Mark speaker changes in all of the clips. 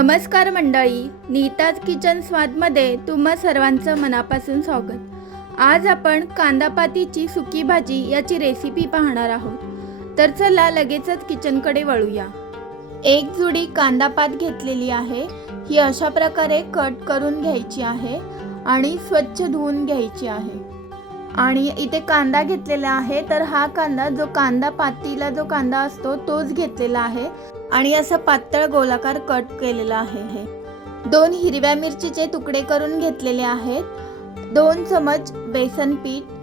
Speaker 1: नमस्कार मंडळी नीताज किचन स्वादमध्ये तुम्हा सर्वांचं मनापासून स्वागत. आज आपण कांदापातीची सुकी भाजी याची रेसिपी पाहणार आहोत. तर चला लगेचच किचनकडे वळूया. एक जुडी कांदापात घेतलेली आहे. ही अशा प्रकारे कट करून घ्यायची आहे आणि स्वच्छ धुवून घ्यायची आहे. आणि इथे कांदा घेतलेला आहे तर हा कांदा जो कांदा पातीला जो कांदा असतो तोच घेतलेला आहे. आणि असं पातळ गोलाकार कट केलेला आहे दोन हिरव्या मिरचीचे तुकडे करून घेतलेले आहेत. दोन चमच बेसन पीठ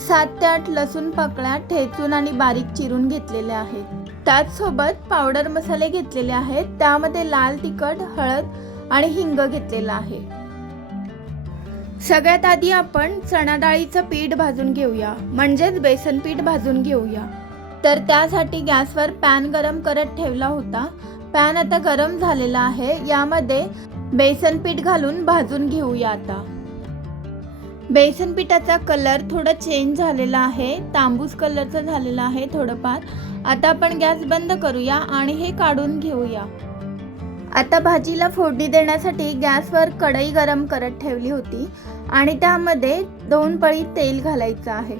Speaker 1: सात ते आठ लसूण पाकळ्या ठेचून आणि बारीक चिरून घेतलेले आहेत. त्याचसोबत पावडर मसाले घेतलेले आहेत. त्यामध्ये लाल तिखट हळद आणि हिंग घेतलेला आहे. सगळ्यात आधी आपण चणा डाळीचं पीठ भाजून घेऊया. म्हणजेच बेसन पीठ भाजून घेऊया. तर त्यासाठी गॅसवर पॅन गरम करत ठेवला होता. पॅन आता गरम झालेला आहे. यामध्ये बेसन पीठ घालून भाजून घेऊया आता. बेसन पिठाचा कलर थोडा चेंज झालेला आहे. तांबूस कलरचा झालेला आहे थोडंफार. आता आपण गॅस बंद करूया आणि हे काढून घेऊया. आता भाजीला फोडणी देण्यासाठी गॅसवर कढई गरम करत ठेवली होती आणि त्यामध्ये दोन पळी तेल घालायचं आहे.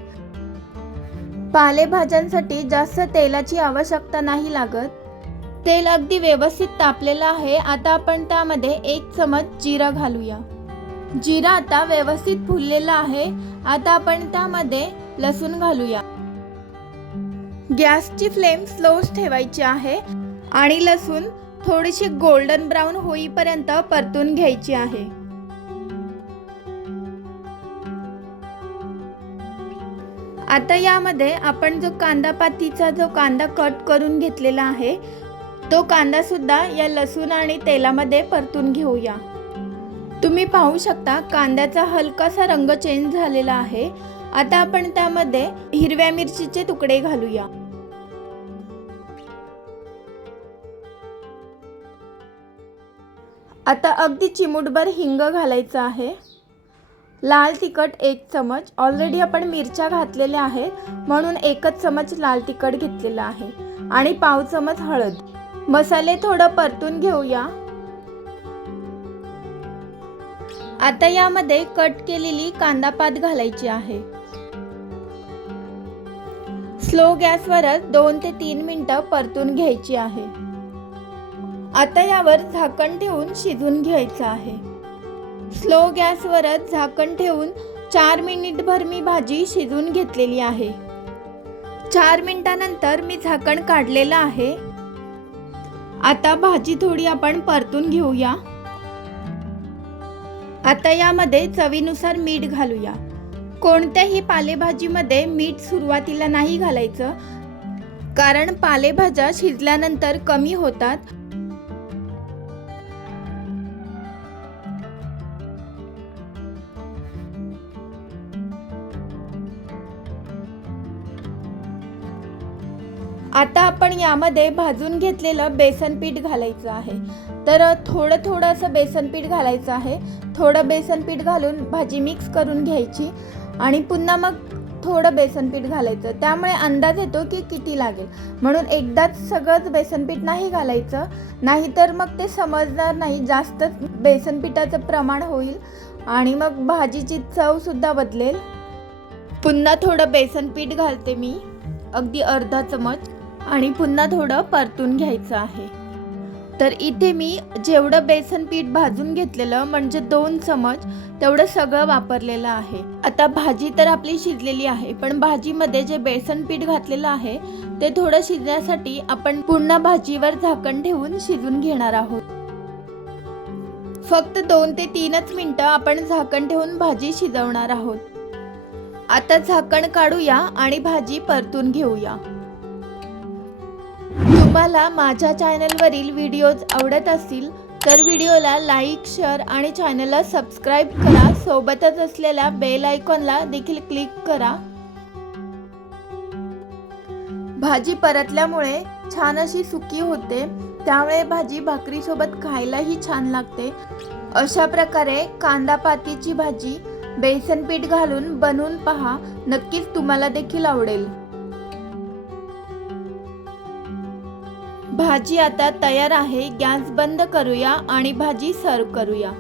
Speaker 1: पालेभाज्यांसाठी जास्त तेलाची आवश्यकता नाही लागत. तेल अगदी व्यवस्थित तापलेलं आहे. आता आपण त्यामध्ये एक चमच जिरा घालूया. जिरा आता व्यवस्थित फुललेला आहे. आता आपण त्यामध्ये लसूण घालूया. गॅसची फ्लेम स्लोच ठेवायची आहे आणि लसूण थोडीशी गोल्डन ब्राऊन होईपर्यंत परतून घ्यायची आहे. आता यामध्ये आपण जो कांदा पातीचा जो कांदा कट करून घेतलेला आहे तो कांदा सुद्धा या लसूण आणि तेलामध्ये परतून घेऊया. तुम्ही पाहू शकता कांद्याचा हलकासा रंग चेंज झालेला आहे. आता आपण त्यामध्ये हिरव्या मिरचीचे तुकडे घालूया. आता अगदी चिमूटभर हिंग घालायचं आहे. लाल तिखट एक चमच. ऑलरेडी आपण मिरच्या घातलेल्या आहेत म्हणून एकच चमच लाल तिखट घेतलेला आहे. आणि पाव चमच हळद. मसाले थोडं परतून घेऊया. आता यामध्ये कट केलेली कांदा पात घालायची आहे. स्लो गॅसवरच दोन ते तीन मिनिटं परतून घ्यायची आहे. आता यावर झाकण ठेवून शिजून घ्यायचं आहे. स्लो गॅसवरच झाकण ठेवून चार मिनिटभर मी भाजी शिजवून घेतलेली आहे. चार मिनिटानंतर मी झाकण काढलेलं आहे. आता भाजी थोडी आपण परतून घेऊया. आता यामध्ये चवीनुसार मीठ घालूया. कोणत्याही पालेभाजीमध्ये मीठ सुरुवातीला नाही घालायचं कारण पालेभाज्या शिजल्यानंतर कमी होतात आता आपण यामध्ये भाजून घेतलेलं बेसन पीठ घालायचं आहे. तर थोडं थोडं असं बेसन पीठ घालायचं आहे. थोडं बेसन पीठ घालून भाजी मिक्स करून घ्यायची आणि पुन्हा मग थोडं बेसन पीठ घालायचं. त्यामुळे अंदाज येतो की किती लागेल. म्हणून एकदाच सगळंच बेसन पीठ नाही घालायचं. नाहीतर मग ते समजणार नाही. जास्त बेसन पिठाचं प्रमाण होईल आणि मग भाजीची चवसुद्धा बदलेल. पुन्हा थोडं बेसन पीठ घालते मी. अगदी अर्धा चमच. आणि पुन्हा थोडं परतून घ्यायचं आहे. तर इथे मी जेवढं बेसन पीठ भाजून घेतलेलं म्हणजे दोन चमच तेवढं सगळं वापरलेलं आहे. आता भाजी तर आपली शिजलेली आहे पण भाजीमध्ये जे बेसन पीठ घातलेलं आहे ते थोडं शिजण्यासाठी आपण पुन्हा भाजीवर झाकण ठेवून शिजून घेणार आहोत. फक्त दोन ते तीनच मिनटं आपण झाकण ठेवून भाजी शिजवणार आहोत. आता झाकण काढूया आणि भाजी परतून घेऊया. तुम्हाला माझ्या चॅनलवरील व्हिडिओज आवडत असतील तर व्हिडिओला लाईक शेअर आणि चॅनलला सबस्क्राईब करा. सोबतच असलेल्या बेल आयकॉनला देखील क्लिक करा. भाजी परतल्यामुळे छान अशी सुकी होते. त्यामुळे भाजी भाकरीसोबत खायलाही छान लागते. अशा प्रकारे कांदा पातीची भाजी बेसन पीठ घालून बनवून पहा. नक्कीच तुम्हाला देखील आवडेल. भाजी आता तयार आहे गॅस बंद करूया आणि भाजी सर्व करूया.